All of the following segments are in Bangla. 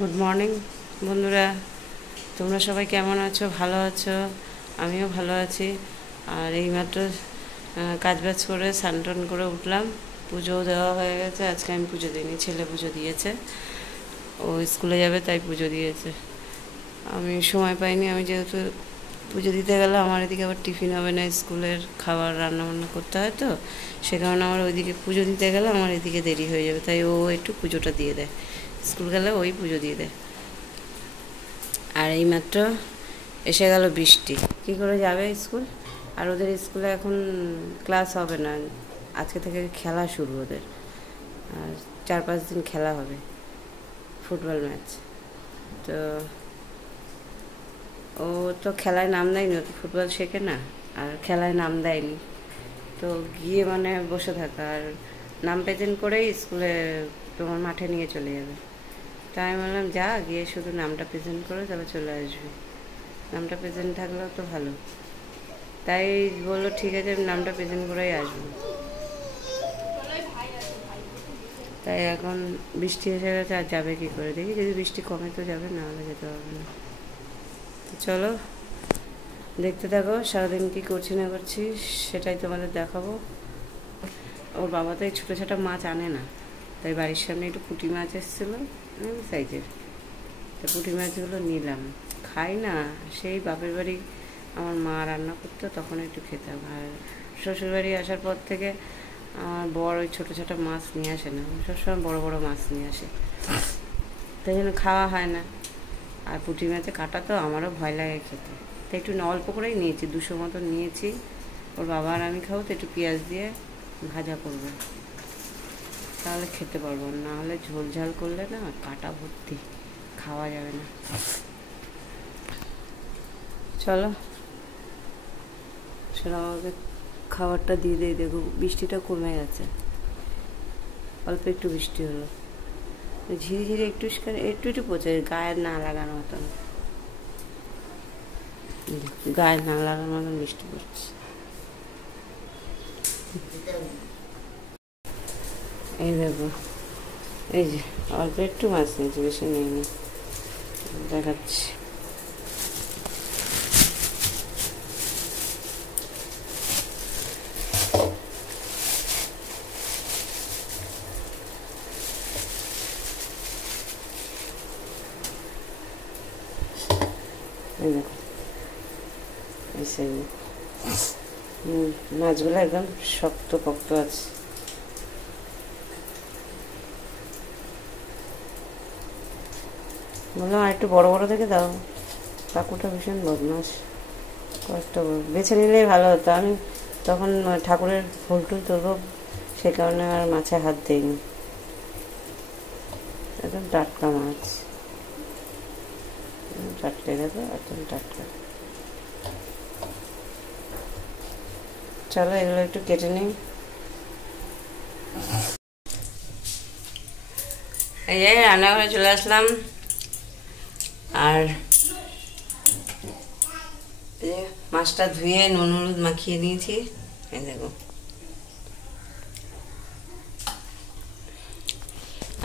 গুড মর্নিং বন্ধুরা, তোমরা সবাই কেমন আছো? ভালো আছো? আমিও ভালো আছি। আর এইমাত্র কাজবাজ করে স্নান করে উঠলাম। পুজোও দেওয়া হয়ে গেছে। আজকে আমি পুজো দিইনি, ছেলে পুজো দিয়েছে। ও স্কুলে যাবে তাই পুজো দিয়েছে। আমি সময় পাইনি। আমি যেহেতু পুজো দিতে গেলে আমার এদিকে আবার টিফিন হবে না, স্কুলের খাবার রান্নাবান্না করতে হয়, তো সে কারণে আমার ওইদিকে পুজো দিতে গেলে আমার এদিকে দেরি হয়ে যাবে। তাই ও একটু পুজোটা দিয়ে দেয়, স্কুল গেলে ওই পুজো দিয়ে দেয়। আর এইমাত্র এসে গেল বৃষ্টি। কী করে যাবে স্কুল? আর ওদের স্কুলে এখন ক্লাস হবে না, আজকে থেকে খেলা শুরু ওদের। আর 4-5 দিন খেলা হবে, ফুটবল ম্যাচ। তো ও তো খেলায় নাম দেয়নি, ও তো ফুটবল শেখে না, আর খেলায় নাম দেয়নি। তো গিয়ে মানে বসে থাকা, আর নাম প্রেজেন্ট করেই স্কুলে তোমার মাঠে নিয়ে চলে যাবে। তাই আমি বললাম যা, গিয়ে শুধু নামটা প্রেজেন্ট করে তবে চলে আসবি। নামটা প্রেজেন্ট থাকলেও তো ভালো। তাই বললো ঠিক আছে, আমি নামটা প্রেজেন্ট করেই আসবো। তাই এখন বৃষ্টি এসে গেছে, আর যাবে কী করে? দেখি যদি বৃষ্টি কমে তো যাবে, না হলে যেতে হবে না। তো চলো দেখতে থাকো, সারাদিন কী করছি না করছি সেটাই তোমাদের দেখাবো। ওর বাবা তো এই ছোটো ছোটো মাছ আনে না, তাই বাড়ির সামনে একটু পুঁটি মাছ এসেছিলো সাইজের। তো পুঁটি মাছগুলো নিলাম। খাই না, সেই বাপের বাড়ি আমার মা রান্না করতো তখন একটু খেতাম। আর শ্বশুরবাড়ি আসার পর থেকে আমার বড় ওই ছোটো ছোটো মাছ নিয়ে আসে না, সবসময় বড় বড় মাছ নিয়ে আসে, তাই জন্য খাওয়া হয় না। আর পুঁটি মাছে কাটা তো আমারও ভয় লাগে খেতে, তো একটু অল্প করেই নিয়েছি, 200 মতন নিয়েছি। ওর বাবা আর আমি খাবো, তো একটু পেঁয়াজ দিয়ে ভাজা করবো, তাহলে খেতে পারবো। না হলে ঝোল ঝাল করলে না কাটা ভর্তি, খাওয়া যাবে না। চলো সেটা আমাকে খাবারটা দিয়ে দিয়ে দেখো। বৃষ্টিটা কমে গেছে, অল্প একটু বৃষ্টি হলো, ঝিরি ঝিরি একটু একটু একটু পচে, গায়ে না লাগার মতন, গায়ে না লাগার মতন বৃষ্টি পড়ছে। এই দেখো, এই যে অল্প একটু মাছ নিয়েছি, বেশি নেইনি, দেখাচ্ছি। এই দেখো, এই সাইজে মাছগুলো একদম শক্ত পক্ত আছে। বললাম আর একটু বড় বড় দেখে দাও, কাকুটা ভীষণ বদমাস, কয়েকটা বেছে নিলেই ভালো হতো। আমি তখন ঠাকুরের ফুল টুল তুলবো, সে কারণে আর মাছে হাত দিইনি। একদম টাটকা মাছ, টাটকা দেখো, একদম টাটকা। চলো এগুলো একটু কেটে নিই। এই যে রান্নাঘরে চলে আসলাম, আর মাছটা ধুয়ে নুন হলুদ মাখিয়ে নিয়েছি। এই দেখো,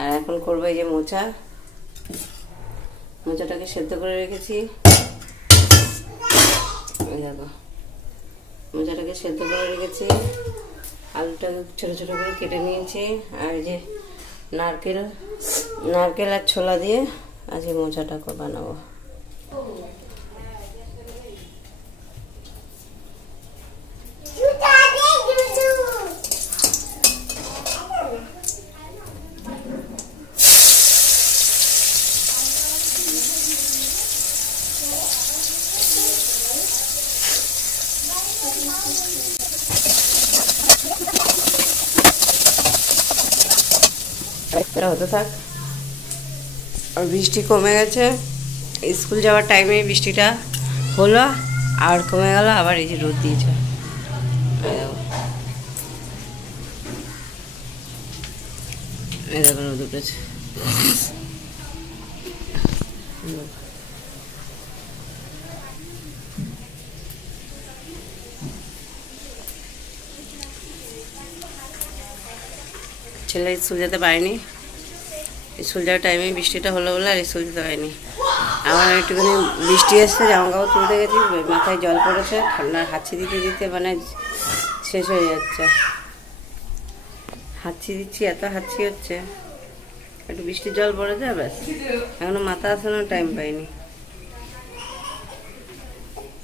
আর এখন করবো এই যে মোচাটাকে সেদ্ধ করে রেখেছি। এই দেখো, মোচাটাকে সেদ্ধ করে রেখেছি, আলুটাকে ছোটো ছোটো করে কেটে নিয়েছি। আর এই যে নারকেল আর ছোলা দিয়ে আজকে মোচাটা বানাবো। হতে থাক। আর বৃষ্টি কমে গেছে, স্কুল যাওয়ার টাইমে বৃষ্টিটা হলো, আর কমে গেল, আবার এই যে রোদ দিয়েছে। এই দেখো রোদ উঠেছে। ছেলে স্কুল যেতে পারেনি, স্কুল যাওয়ার টাইমে বৃষ্টিটা হলো বলে আর স্কুল যেতে হয়নি। আমার একটুখানি বৃষ্টি এসছে, জামা কাপড় তুলতে গেছি, মাথায় জল পড়েছে, ঠান্ডা হাঁচি দিতে দিতে মানে শেষ হয়ে যাচ্ছে। হাঁচি দিচ্ছি, এত হাঁচি হচ্ছে, একটু বৃষ্টির জল পড়েছে ব্যাস, এখনো মাথা আসানোর টাইম পাইনি।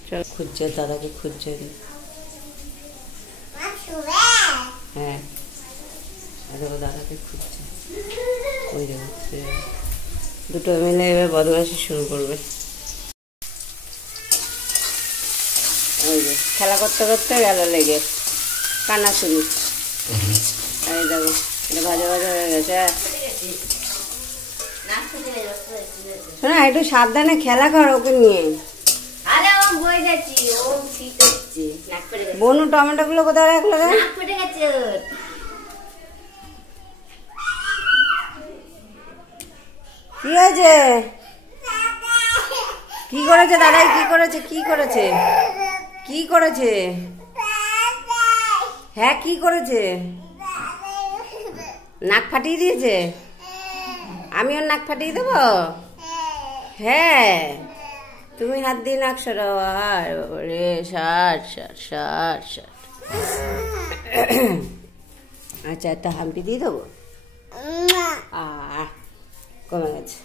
চল, খুঁজছে দাদাকে, খুঁজছে। হ্যাঁ, দেখো দাদাকে খুঁজছে, ওই দেখো দুটো মিলে এবার বদমাইশি শুরু করবে। ওই যে খেলা করতে করতে গেল লেগে কান্না শুরু। এই দেখো এটা ভাজা ভাজা হয়ে গেছে। শোনা, একটু সাবধানে খেলা কর ওকে নিয়ে। বনু টমেটো গুলো কোথায় রাখলো? কি হয়েছে? কি করেছে দাদাই? কি করেছে? কি করেছে? কি করেছে? হ্যাঁ, কি করেছে? নাক ফাটিয়ে দিয়েছে? আমি ওর নাক ফাটিয়ে দেবো? হ্যাঁ, তুমি হাত দিয়ে নাক সরাও। আর বাবারে, ষাট ষাট ষাট ষাট। আচ্ছা, একটা হাম্পি দিয়ে দেবো। কমে গেছে,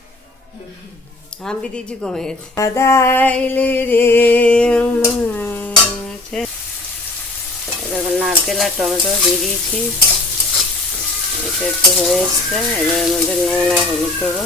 হাম্পি দিয়েছি, কমে গেছে। দাদা এলে রে। দেখুন, নারকেল আর টমেটো দিয়ে দিয়েছি, এটা একটু হয়ে এসছে। এবার এর মধ্যে নুন আর হলুদ দেবো।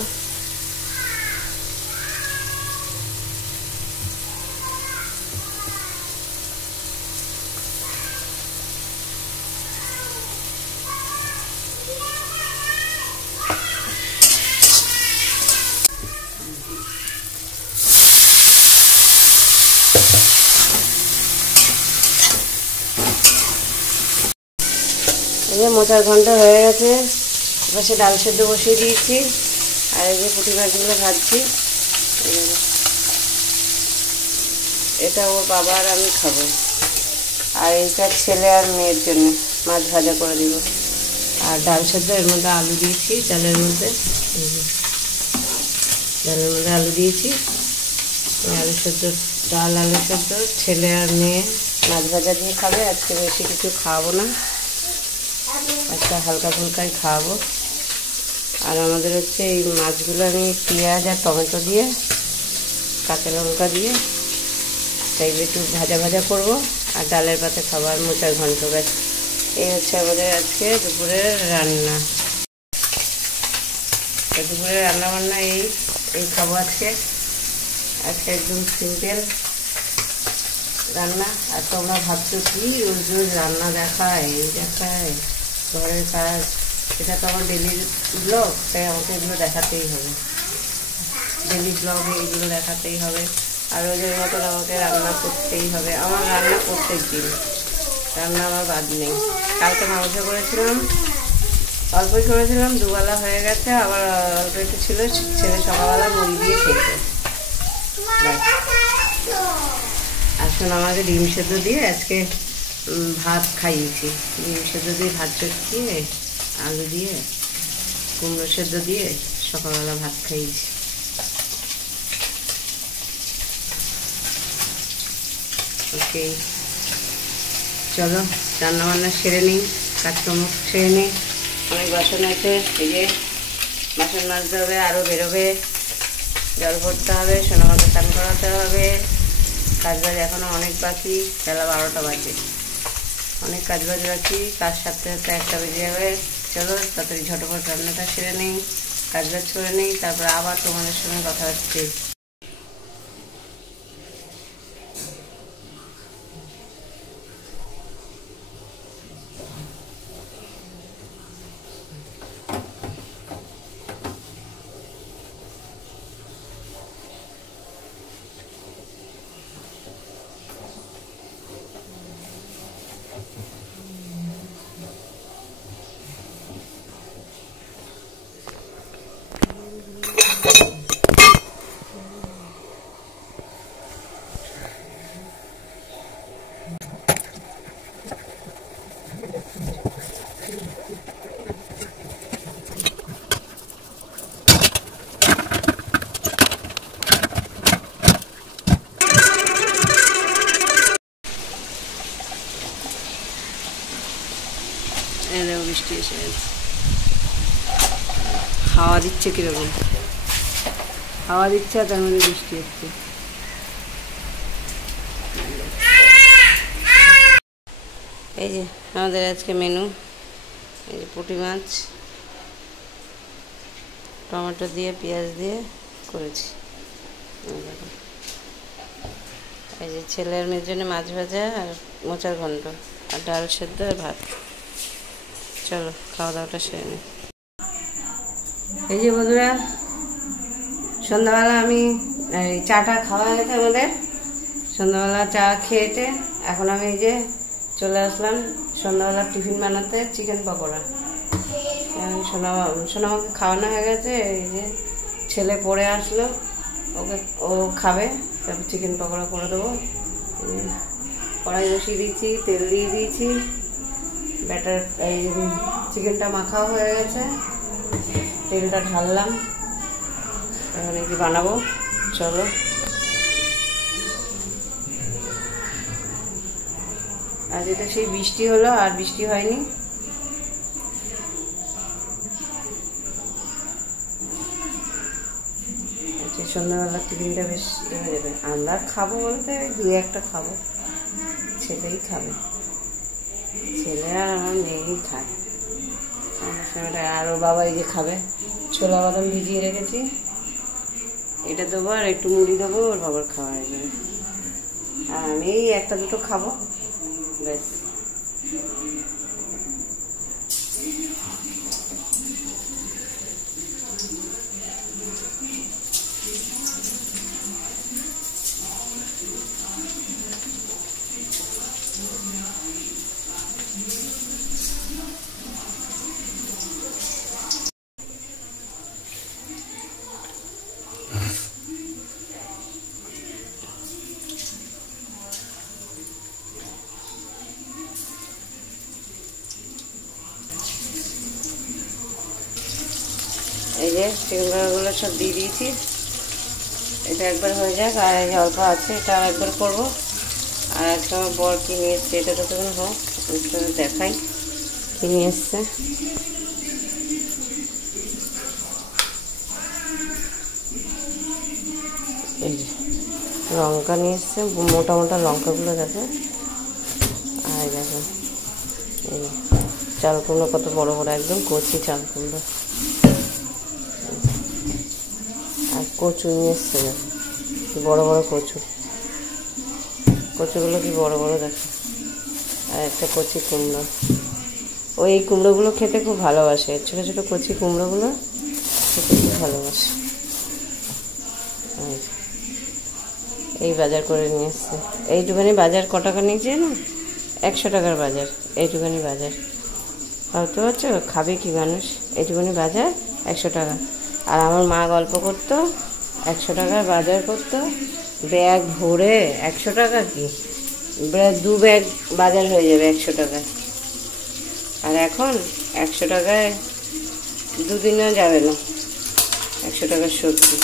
এই যে মোচার ঘন্ট হয়ে গেছে, পাশে ডাল সেদ্ধ বসিয়ে দিয়েছি, আর এই যে পুঁটি মাছগুলো ভাজছি। এটা ওর বাবা আর আমি খাবো, আর এইটা ছেলে আর মেয়ের জন্য মাছ ভাজা করে দিব। আর ডাল সেদ্ধ, এর মধ্যে আলু দিয়েছি, ডালের মধ্যে আলু দিয়েছি। আলু সেদ্ধ, ডাল আলু সেদ্ধ, ছেলে আর মেয়ে মাছ ভাজা দিয়ে খাবে। আজকে বেশি কিছু খাওয়াবো না, আজকে হালকা ফুলকাই খাওয়াবো। আর আমাদের হচ্ছে এই মাছগুলো আমি পেঁয়াজ আর টমেটো দিয়ে, কাঁচা লঙ্কা দিয়ে তাই একটু ভাজা ভাজা করবো, আর ডালের পাতে খাবার মোচার ঘন্ট। ব্যাস, এই হচ্ছে আমাদের আজকে দুপুরের রান্না। দুপুরের রান্না বান্না এই খাবো আজকে। একদম সিম্পল রান্না। আর তোমরা ভাবছো কি রোজ রোজ রান্না দেখায়, এই দেখায়, ঘরের কাজ, এটা তো আমার ডেলি ব্লগ, তাই আমাকে এগুলো দেখাতেই হবে। ডেলি ব্লগে এগুলো দেখাতেই হবে, আর রোজের মতন আমাকে রান্না করতেই হবে। আমার রান্না প্রত্যেক দিন, রান্না আমার বাদ নেই। কালকে মাংস করেছিলাম, অল্পই করেছিলাম, দুবেলা হয়ে গেছে, আবার অল্প একটু ছিল, ছেলে সকালবেলা মুড়ি দিয়ে খেয়েছে। আর শোনো, আমাকে ডিম সেদ্ধ দিয়ে আজকে ভাত খাইয়েছি। ডিম সেদ্ধ দিয়ে ভাত চটকিয়ে, আলু দিয়ে, কুমড়ো সেদ্ধ দিয়ে সকালবেলা ভাত খাইয়েছি। ওকে, চলো রান্না বান্না সেরে নিই, কাজকর্ম সেরে নিই। অনেক বাসন আছে, এই যে বাসন মাজতে হবে, আরও বেরোবে, জল ভরতে হবে, সোনামাকে স্নান করাতে হবে। কাজবাজ এখনও অনেক বাকি, বেলা 12টা বাজে, অনেক কাজবাজ বাকি। কাজ সারতে সারতে 1টা বেজে যাবে। চলো তাড়াতাড়ি ঝটপট রান্নাটা সেরে নিই, কাজবাজ করে নিই, তারপর আবার তোমাদের সঙ্গে কথা হচ্ছে। বৃষ্টি এসে গেছে। হাওয়া দিচ্ছে কিরকম, হাওয়া দিচ্ছে আর তার মধ্যে বৃষ্টি হচ্ছে। এই যে আমাদের আজকে মেনু, এই যে পুঁটি মাছ টমেটো দিয়ে পেঁয়াজ দিয়ে করেছি। এই যে ছেলের মেয়ের জন্য মাছ ভাজা আর মোচার ঘন্ট আর ডাল সেদ্ধ আর ভাত। চলো খাওয়া দাওয়াটা সেরে নিই। এই যে বন্ধুরা, সন্ধ্যাবেলা আমি এই চাটা খাওয়া হয়ে গেছে আমাদের। সন্ধ্যাবেলা চা খেয়েটে এখন আমি এই যে চলে আসলাম সন্ধ্যাবেলা টিফিন বানাতে, চিকেন পকোড়া। সোনামাকে খাওয়ানো হয়ে গেছে। এই যে ছেলে পড়ে আসলো, ওকে ও খাবে, তারপর চিকেন পকোড়া করে দেবো। কড়াই বসিয়ে দিয়েছি, তেল দিয়ে দিয়েছি, ব্যাটার এই চিকেনটা মাখাও হয়ে গেছে, তেলটা ঢাললাম, এখন এই যে বানাবো। চলো আজ এটা সেই বৃষ্টি হলো, আর বৃষ্টি হয়নি। সন্ধ্যাবেলা টিফিনটা বেশ জমে যাবে। আমরা খাবো বলতে দুই একটা খাবো, ছেলেই খাবে, ছেলে আর আমার মেয়েই খায়। আমার সঙ্গে আরও বাবা এই যে খাবে, ছোলা বাদাম ভিজিয়ে রেখেছি, এটা দেবো আর একটু মুড়ি দেবো, ওর বাবার খাওয়া হয়ে যাবে। আর আমি এই একটা দুটো খাবো, ব্যাস। এই যে চিকেন পকোড়াগুলো সব দিয়ে দিয়েছি, এটা একবার হয়ে যাক, আর এই যে অল্প আছে এটা আর একবার করবো। আর আজকে আমার বর কি নিয়ে এসছে, এটা তো তখন হোক দেখাই কি নিয়ে এসছে। এই যে লঙ্কা নিয়ে এসছে, মোটা মোটা লঙ্কাগুলো দেখো। আর দেখো এই চাল কুমড়ো কত বড় বড়, একদম কচি চাল কুমড়ো। আর কচু নিয়ে এসছে, কি বড় বড় কচু, কচুগুলো কি বড় বড় দেখো। আর একটা কচি কুমড়ো, ওই কুমড়োগুলো খেতে খুব ভালোবাসে, ছোটো ছোটো কচি কুমড়োগুলো খেতে খুব ভালোবাসে। এই বাজার করে নিয়ে এসছে, এইটুখানি বাজার ক টাকা নিয়েছে না, 100 টাকার বাজার, এইটুখানি বাজার। ভাবতে পারছো খাবে কি মানুষ, এইটুখানি বাজার 100 টাকা। আর আমার মা গল্প করতো 100 টাকার বাজার করতো, ব্যাগ ভরে 100 টাকা কি 2 ব্যাগ বাজার হয়ে যাবে 100 টাকায়। আর এখন 100 টাকায় 2 দিনও যাবে না 100 টাকার সবজি।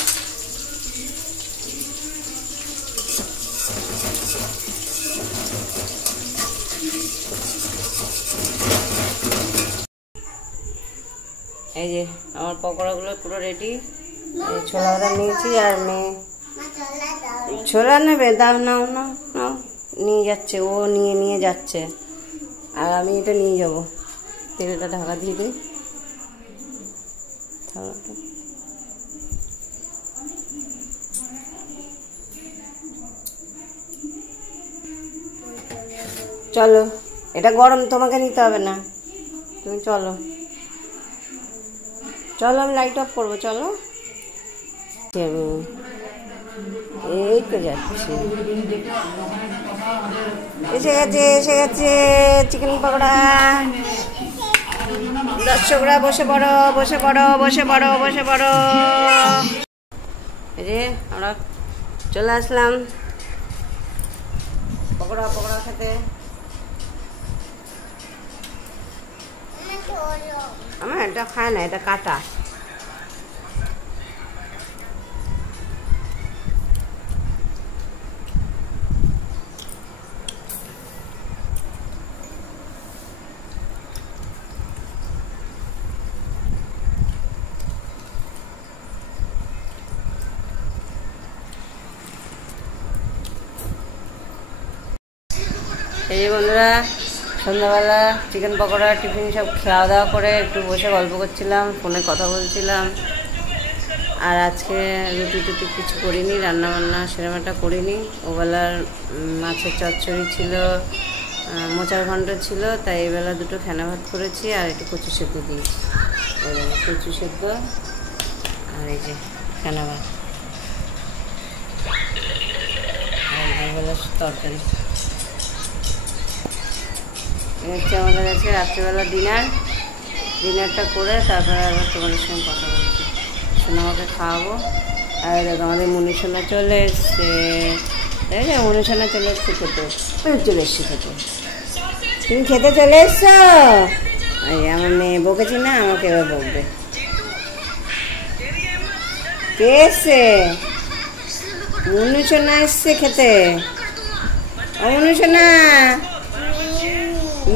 এই যে আমার পকোড়াগুলো পুরো রেডি। ছোলা বাদাম নিয়েছি, আর মেয়ে ছোলা নেবে, দাও, নাও নাও নাও, নিয়ে যাচ্ছে, ও নিয়ে যাচ্ছে, আর আমি এটা নিয়ে যাব। তেলটা ঢাকা দিয়ে দিই, থালাটা চলো, এটা গরম, তোমাকে নিতে হবে না, তুমি চলো চলো, আমি লাইট অফ করবো, চলো। এই তো যাচ্ছি, এসে গেছে চিকেন পকোড়া। দর্শকরা বসে পড়ো, বসে পড়ো, বসে পড়ো, বসে পড়ো। এই যে আমরা চলে আসলাম পকোড়া খেতে। আমার এটা খায় না, এটা কাটা। এই যে বন্ধুরা, সন্ধ্যাবেলা চিকেন পকোড়া টিফিন সব খাওয়া দাওয়া করে একটু বসে গল্প করছিলাম, ফোনে কথা বলছিলাম। আর আজকে রুটি টুটি কিছু করিনি, রান্নাবান্না সেরকম একটা করিনি। ওবেলার মাছের চচ্চড়ি ছিল, মোচার ঘণ্ট ছিল, তাই এবেলা দুটো ফেনা ভাত করেছি আর একটু কচু সেদ্ধ দিয়েছি। কচু সেদ্ধ আর এই যে ফেনা ভাত আর এবেলা তরকারি। হচ্ছে আমাদের কাছে রাত্রিবেলা ডিনারটা করে তারপরে আবার তোমাদের সঙ্গে কথা বলছি। সোনামাকে খাওয়াবো। আর দেখো আমাদের মনীষণা চলে এসছে, তাই না? মনীষণা চলে এসছে খেতে, চলে এসছি খেতে। তুমি খেতে চলে এসছো? এই আমার মেয়ে বকেছি না, আমাকে এবার বকবে। কে এসছে? মনীষণা এসছে খেতে। ও মনীষণা,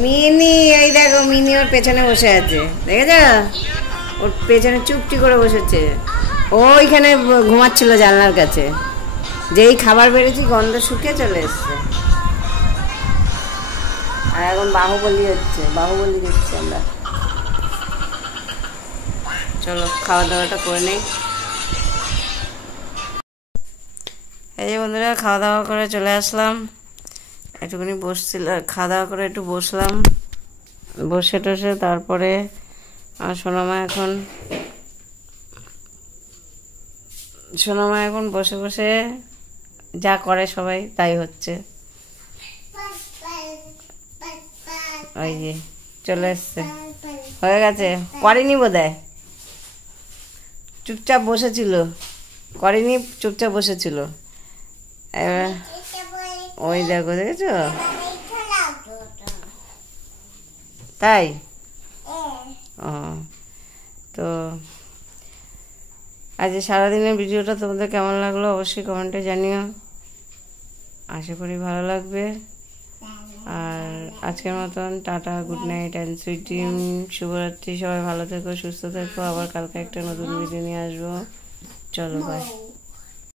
মিনি, এই দেখো মিনি ওর পেছনে বসে আছে, দেখেছ? ওর পেছনে চুপটি করে বসেছে। ওইখানে ঘুমাচ্ছিল জানলার কাছে, যেই খাবার বেড়েছি গন্ধ শুকিয়ে চলে এসছে। আর এখন বাহুবলী হচ্ছে, বাহুবলী দিচ্ছি আমরা। চলো খাওয়া দাওয়াটা করে নেই। এই যে বন্ধুরা, খাওয়া দাওয়া করে চলে আসলাম। একটুখানি খাওয়া দাওয়া করে একটু বসলাম, বসে টসে তারপরে আর সোনামা এখন বসে বসে যা করে সবাই তাই হচ্ছে। ওই যে চলে এসছে, হয়ে গেছে। করেনি বোধহয়, চুপচাপ বসেছিল, করেনি, চুপচাপ বসেছিল। এবার ওই দেখো, দেখেছো? তাই? ও, তো আজ সারাদিনের ভিডিওটা তোমাদের কেমন লাগলো অবশ্যই কমেন্টে জানিও। আশা করি ভালো লাগবে। আর আজকের মতন tata, good night and sweet dream, শুভরাত্রি। সবাই ভালো থেকো, সুস্থ থেকো। আবার কালকে একটা নতুন ভিডিও নিয়ে আসবো। চলো বাই।